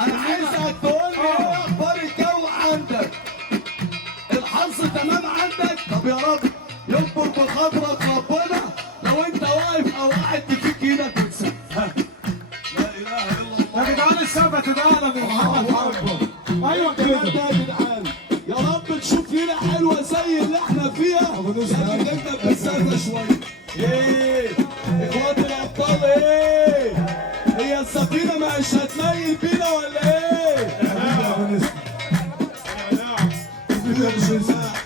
انا عايزك تقول لي ايه اخبار الجو عندك؟ الحظ تمام عندك؟ طب يا رب يكبر بخاطرك ربنا لو انت واقف او قاعد تفك ايدك وتسقف. لا اله الا الله. يا جدعان السبت ده انا محمد حرب. ايوه كده يا جدعان يا رب تشوف ليله حلوه زي اللي احنا فيها لكن انت بتستنى شويه. ايه اخوات الابطال ايه؟ هي السفينه مش هتميل بينا ولا ايه؟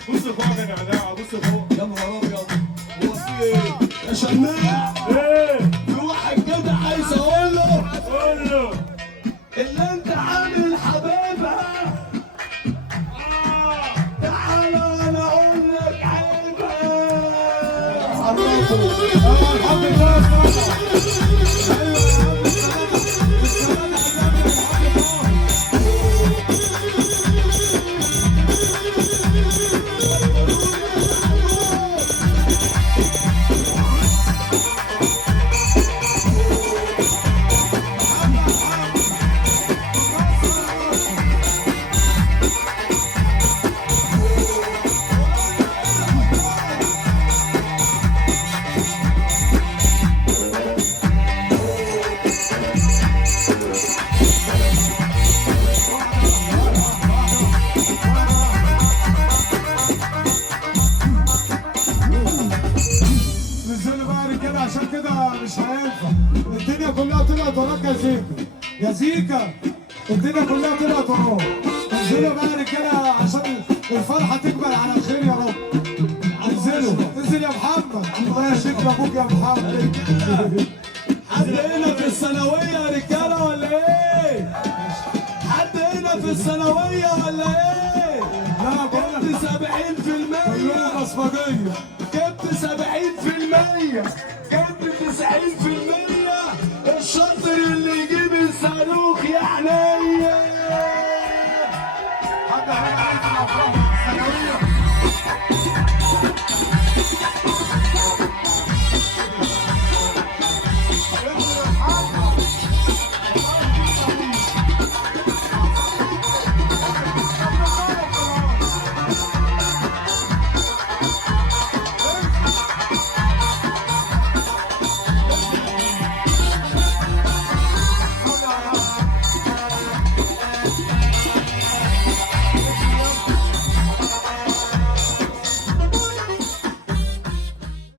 بص فوق يا جدع، بص فوق. يا نهار ابيض هو في ايه؟ يا شماع ايه؟ في واحد كده عايز اقول له قول له اللي انت عامل حبيبها تعالى انا اقول لك عيبها. الحمد لله. نزلوا بقى رجاله عشان كده مش هينفع. الدنيا كلها طلعت وراك يا زيكا. يا زيكا الدنيا كلها طلعت وراك. انزلوا بقى رجاله عشان الفرحه تكمل على خير يا رب. انزلوا انزل يا محمد. الله يشفيك يا ابوك يا محمد. حد هنا في الثانويه يا رجاله ولا ايه؟ حد هنا في الثانويه ولا ايه؟ لا بقول لك جبت 70%. كلهم بصمجيه. جبت 70%.